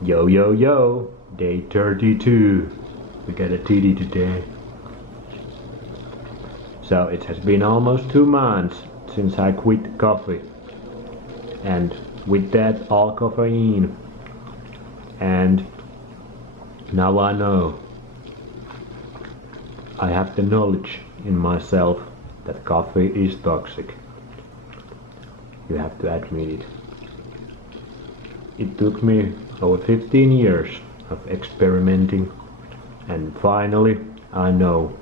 Yo, yo, yo, day 32. We got a TD today. So it has been almost 2 months since I quit coffee. And with that, all caffeine. And now I know. I have the knowledge in myself that coffee is toxic. You have to admit it. It took me over 15 years of experimenting, and finally I know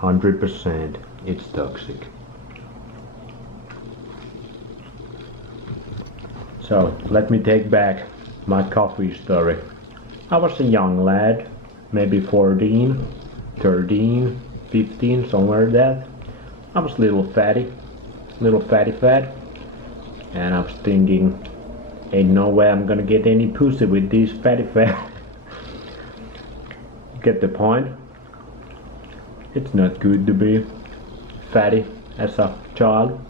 100% it's toxic. So let me take back my coffee story. I was a young lad, maybe 14, 13, 15, somewhere that. I was a little fatty fat, and I was thinking, ain't no way I'm gonna get any pussy with this fatty fat. Get the point? It's not good to be fatty as a child.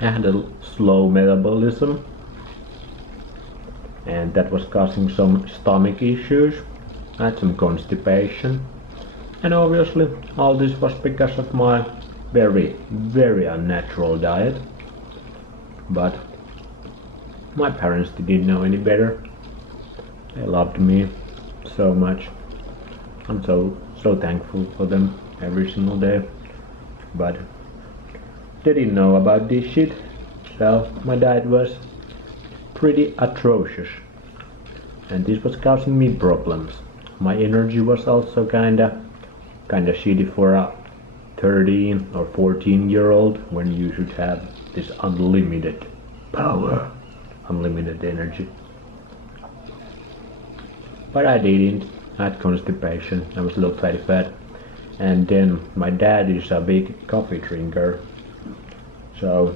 I had a slow metabolism, and that was causing some stomach issues. I had some constipation, and obviously all this was because of my very, very unnatural diet. But my parents didn't know any better. They loved me so much. I'm so thankful for them every single day. But they didn't know about this shit. So my diet was pretty atrocious. And this was causing me problems. My energy was also kinda shitty for a 13 or 14-year-old when you should have this unlimited power. Unlimited energy. But I didn't. I had constipation. I was a little fatty fat. And then my dad is a big coffee drinker. So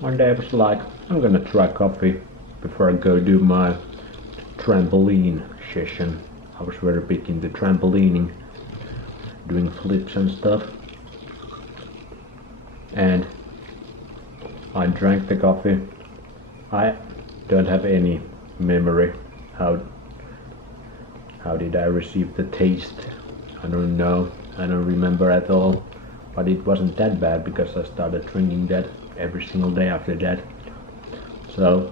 one day I was like, I'm gonna try coffee before I go do my trampoline session. I was very big into trampolining, doing flips and stuff. And I drank the coffee. I don't have any memory how did I receive the taste. I don't know. I don't remember at all. But it wasn't that bad because I started drinking that every single day after that. So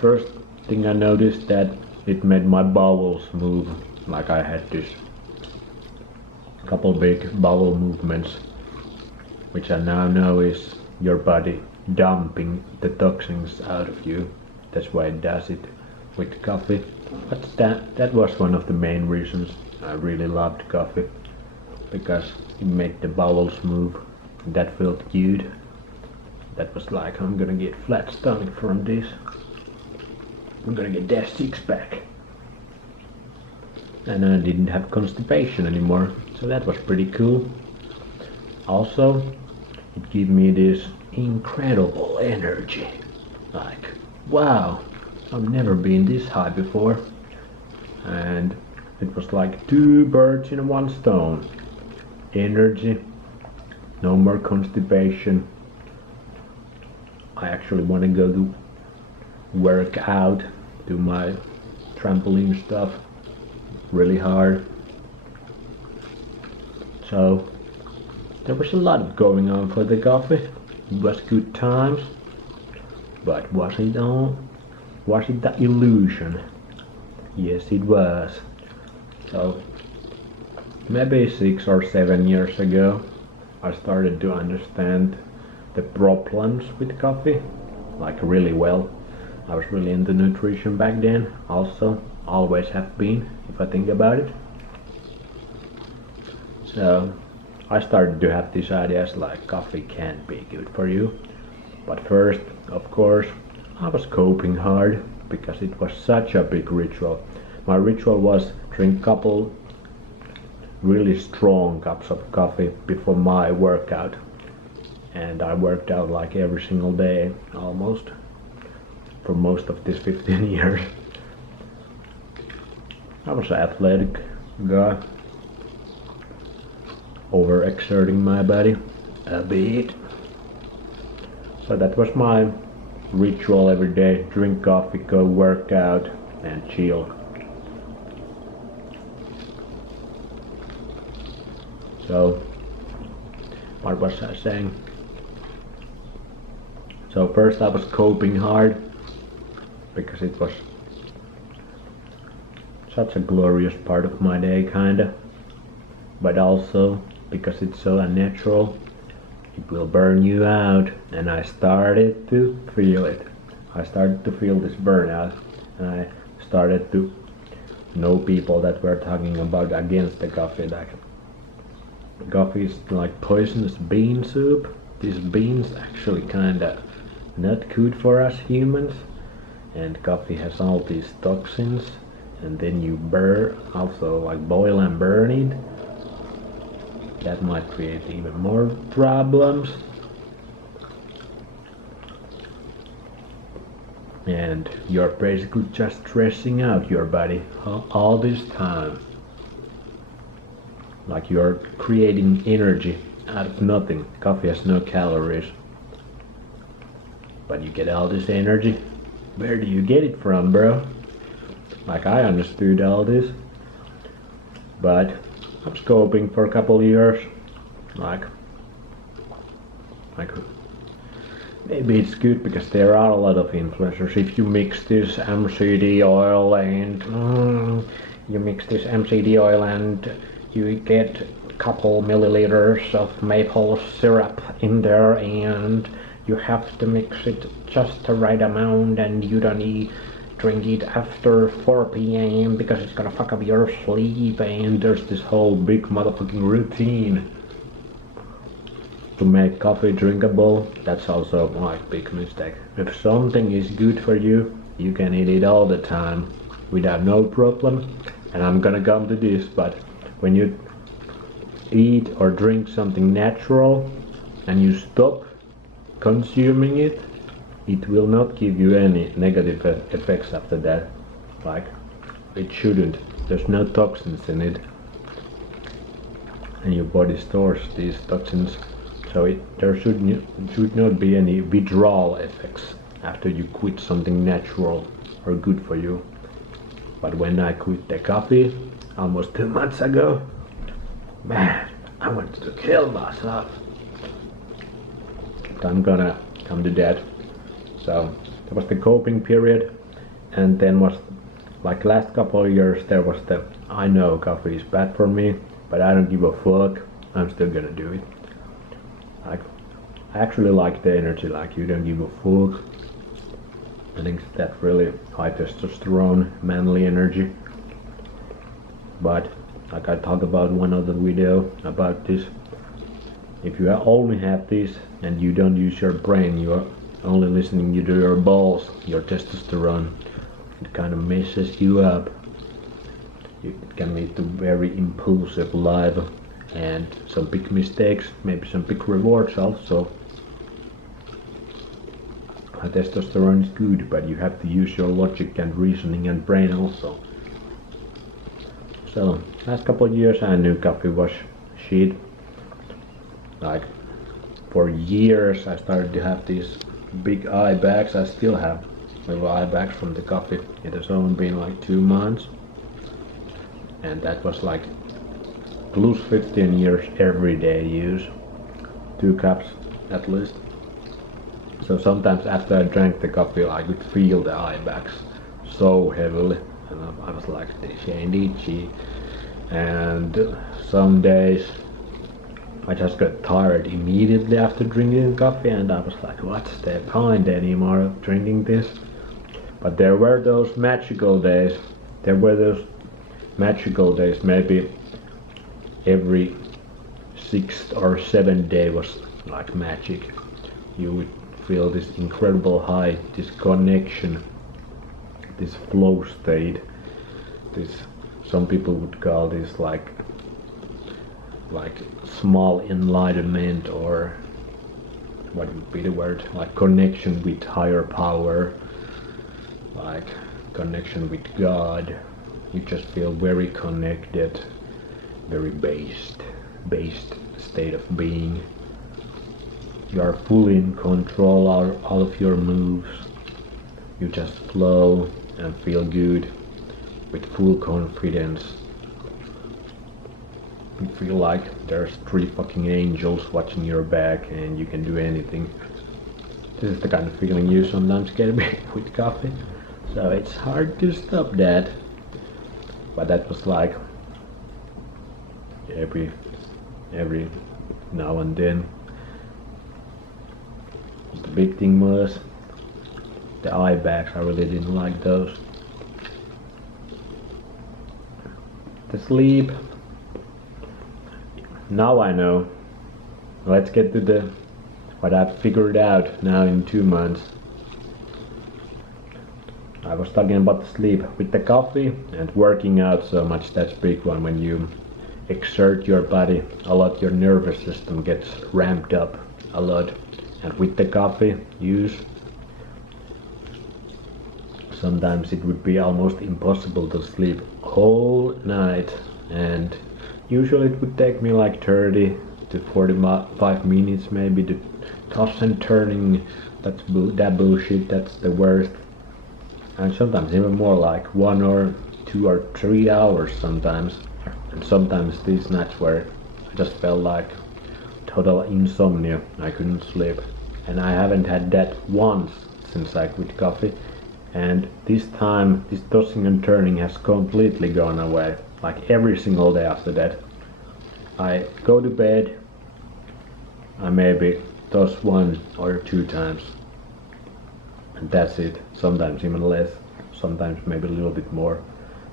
first thing I noticed that it made my bowels move, like I had this couple big bowel movements, which I now know is your body dumping the toxins out of you. That's why it does it with coffee. But that was one of the main reasons I really loved coffee, because it made the bowels move. That felt good. That was like, I'm gonna get flat stomach from this. I'm gonna get that six pack. And I didn't have constipation anymore, so that was pretty cool. Also, it gave me this incredible energy. Like, wow, I've never been this high before. And it was like 2 birds in one stone. Energy, no more constipation. I actually want to go to work out, do my trampoline stuff really hard. So there was a lot going on for the coffee. It was good times. But was it all? Was it the illusion? Yes, it was. So maybe 6 or 7 years ago, I started to understand the problems with coffee, like really well. I was really into nutrition back then, also, always have been, if I think about it. So I started to have these ideas like coffee can't be good for you. But first, of course, I was coping hard because it was such a big ritual. My ritual was drink couple really strong cups of coffee before my workout. And I worked out like every single day, almost, for most of this 15 years. I was an athletic guy, overexerting my body a bit. So that was my ritual every day: drink coffee, go work out, and chill. So, what was I saying? So first I was coping hard because it was such a glorious part of my day kinda, but also because it's so unnatural, it will burn you out, and I started to feel it. I started to feel this burnout, and I started to know people that were talking about against the coffee, like coffee is like poisonous bean soup. These beans actually kinda not good for us humans, and coffee has all these toxins, and then you burn, also like boil and burn it. That might create even more problems. And you're basically just stressing out your body all this time. Like you're creating energy out of nothing. Coffee has no calories. But you get all this energy. Where do you get it from, bro? Like I understood all this. But I was coping for a couple years. Like maybe it's good because there are a lot of influencers. If you mix this MCT oil and you get a couple milliliters of maple syrup in there, and you have to mix it just the right amount, and you don't drink it after 4 p.m. because it's gonna fuck up your sleep, and there's this whole big motherfucking routine to make coffee drinkable. That's also my big mistake. If something is good for you, you can eat it all the time without no problem. And I'm gonna come to this, but when you eat or drink something natural and you stop consuming it, it will not give you any negative effects after that. Like, it shouldn't. There's no toxins in it. And your body stores these toxins. So there should not be any withdrawal effects after you quit something natural or good for you. But when I quit the coffee almost 2 months ago, man, I wanted to kill myself. But I'm gonna come to that. So that was the coping period, and then was like last couple of years there was the I know coffee is bad for me, but I don't give a fuck. I'm still gonna do it. Like, I actually like the energy, like you don't give a fuck. I think that really high testosterone, manly energy. But like I talked about one other video about this, if you only have this and you don't use your brain, you're only listening to your balls, your testosterone, it kind of messes you up. It can lead to very impulsive life and some big mistakes, maybe some big rewards also. Testosterone is good, but you have to use your logic and reasoning and brain also. So last couple of years I knew coffee was shit. Like for years I started to have these big eye bags. I still have little eye bags from the coffee. It has only been like 2 months, and that was like plus 15 years everyday use, 2 cups at least. So sometimes after I drank the coffee I could feel the eye bags so heavily, and I was like, this ain't itchy. And some days I just got tired immediately after drinking coffee, and I was like, what's the point anymore of drinking this? But there were those magical days. Maybe every 6th or 7th day was like magic. You would feel this incredible high, this connection, this flow state, this, some people would call this like small enlightenment, or what would be the word, like connection with higher power, like connection with God. You just feel very connected, very based state of being. You are fully in control of all of your moves. You just flow and feel good with full confidence. you feel like there's 3 fucking angels watching your back and you can do anything. This is the kind of feeling you sometimes get with coffee. So it's hard to stop that. But that was like every now and then. The big thing was the eye bags. I really didn't like those. The sleep. Now I know. Let's get to what I've figured out now in 2 months. I was talking about the sleep with the coffee and working out so much. That's a big one. When you exert your body a lot, your nervous system gets ramped up a lot. And with the coffee use, sometimes it would be almost impossible to sleep whole night, and usually it would take me like 30 to 45 minutes maybe to toss and turning. That bullshit, that's the worst. And sometimes even more, like 1 or 2 or 3 hours sometimes. And sometimes these nights where I just felt like total insomnia. I couldn't sleep. And I haven't had that once since I quit coffee. And this time, this tossing and turning has completely gone away. Like every single day after that. I go to bed, I maybe toss 1 or 2 times. And that's it. Sometimes even less. Sometimes maybe a little bit more.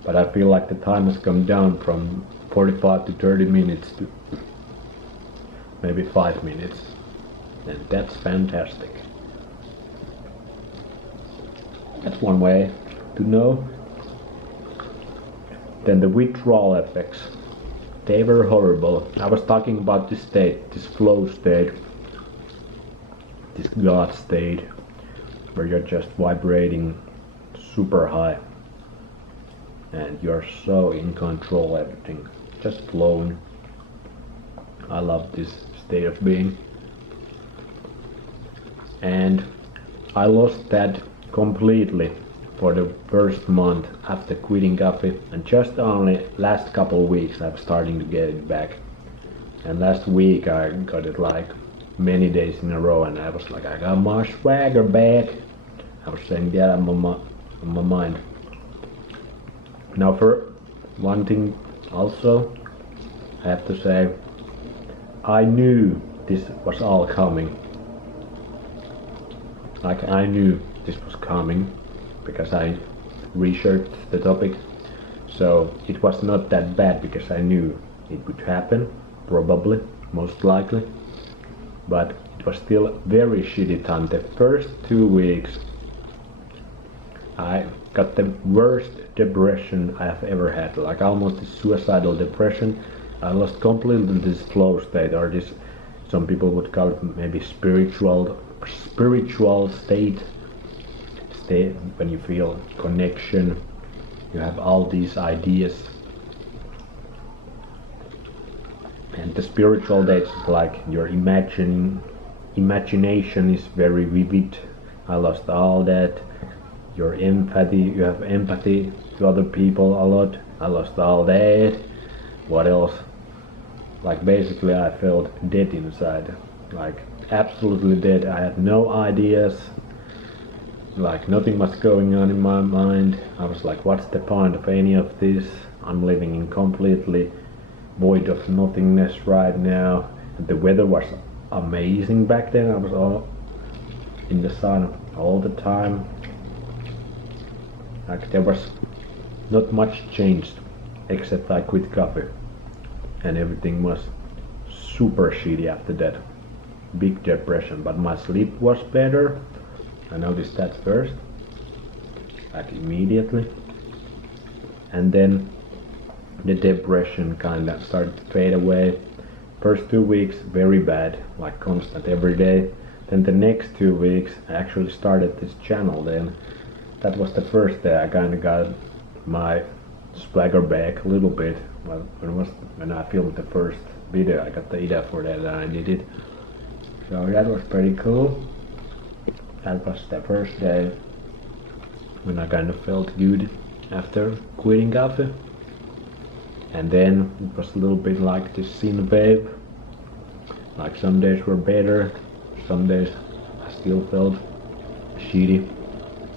But I feel like the time has come down from 45 to 30 minutes to maybe 5 minutes. And that's fantastic. That's one way to know. Then the withdrawal effects. They were horrible. I was talking about this state, this flow state, this God state, where you're just vibrating super high. And you're so in control of everything. Just flowing. I love this state of being. And I lost that completely for the first month after quitting coffee, and just only last couple weeks I'm starting to get it back. And last week I got it like many days in a row, and I was like, I got my swagger back. I was saying that on my mind. Now for one thing also, I have to say, I knew this was all coming. Like I knew this was coming because I researched the topic. So it was not that bad because I knew it would happen, probably, most likely. But it was still very shitty time. The first 2 weeks I got the worst depression I have ever had, like almost a suicidal depression. I lost completely this flow state, or this, some people would call it maybe spiritual state, when you feel connection, you have all these ideas. And the spiritual state is like your imagination is very vivid. I lost all that. Your empathy, you have empathy to other people a lot. I lost all that. What else? Like basically I felt dead inside. Like absolutely dead. I had no ideas. Like nothing was going on in my mind. I was like, what's the point of any of this? I'm living in completely void of nothingness right now. And the weather was amazing back then. I was all in the sun all the time. Like there was not much changed except I quit coffee, and everything was super shitty after that. Big depression, but my sleep was better. I noticed that first, like immediately, and then the depression kind of started to fade away. First 2 weeks very bad, like constant every day. Then the next 2 weeks I actually started this channel. Then that was the first day I kind of got my swagger back a little bit. Well, when I filmed the first video, I got the idea for that and I did it. So that was pretty cool. That was the first day when I kind of felt good after quitting coffee. And then it was a little bit like this sin wave. Like some days were better, some days I still felt shitty.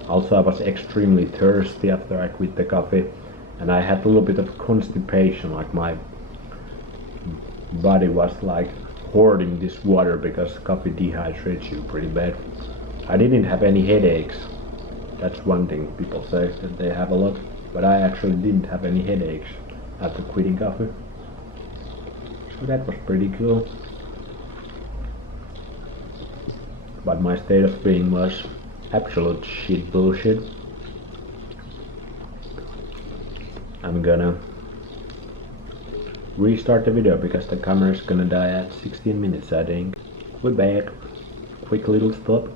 Also I was extremely thirsty after I quit the coffee, and I had a little bit of constipation, like my body was like hoarding this water because coffee dehydrates you pretty bad. I didn't have any headaches. That's one thing people say that they have a lot, but I actually didn't have any headaches after quitting coffee. So that was pretty cool. But my state of being was absolute shit bullshit. I'm gonna restart the video because the camera is gonna die at 16 minutes, I think. We're back. Quick little stop.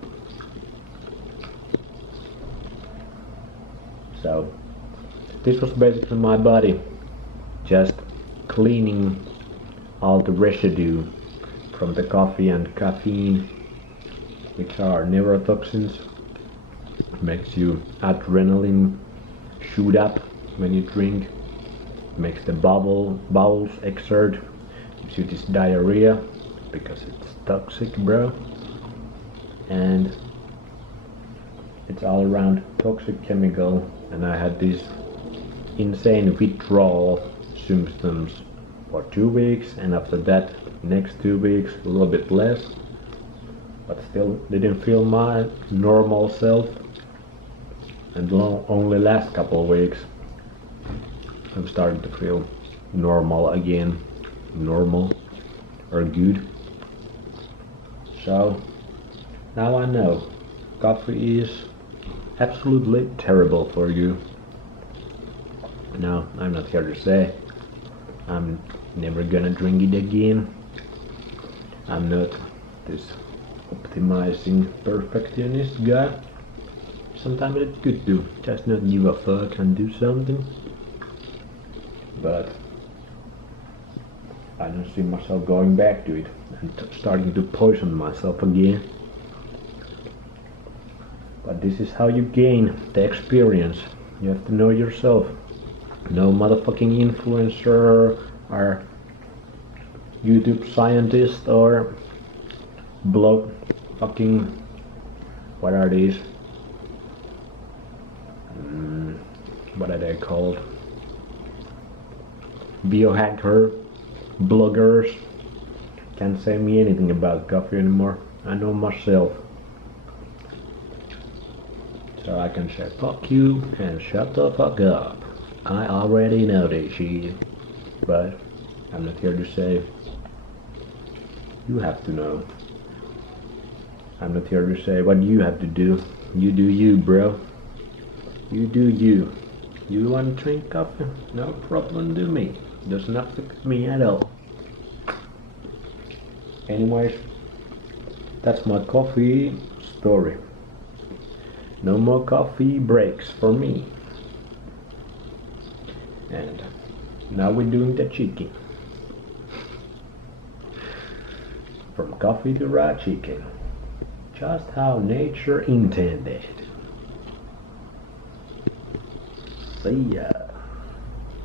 So this was basically my body just cleaning all the residue from the coffee and caffeine, which are neurotoxins. Makes you adrenaline shoot up when you drink, makes the bowels exert, gives you this diarrhea because it's toxic, bro. And it's all around toxic chemical, and I had these insane withdrawal symptoms for 2 weeks, and after that next 2 weeks a little bit less, but still didn't feel my normal self. And only last couple of weeks I'm starting to feel normal again, normal or good. So now I know coffee is absolutely terrible for you. No, I'm not here to say I'm never gonna drink it again. I'm not this optimizing perfectionist guy. Sometimes it's good to just not give a fuck and do something. But I don't see myself going back to it and starting to poison myself again. But this is how you gain the experience. You have to know yourself. No motherfucking influencer or YouTube scientist or blog fucking, what are these? What are they called? Biohacker bloggers can't say me anything about coffee anymore. I know myself. So I can say fuck you and shut the fuck up. I already know this shit. But I'm not here to say you have to know. I'm not here to say what you have to do. You do you, bro. You do you. You want to drink coffee? No problem to me. Doesn't affect me at all. Anyways, that's my coffee story. No more coffee breaks for me. And now we're doing the chicken. From coffee to raw chicken. Just how nature intended. See ya.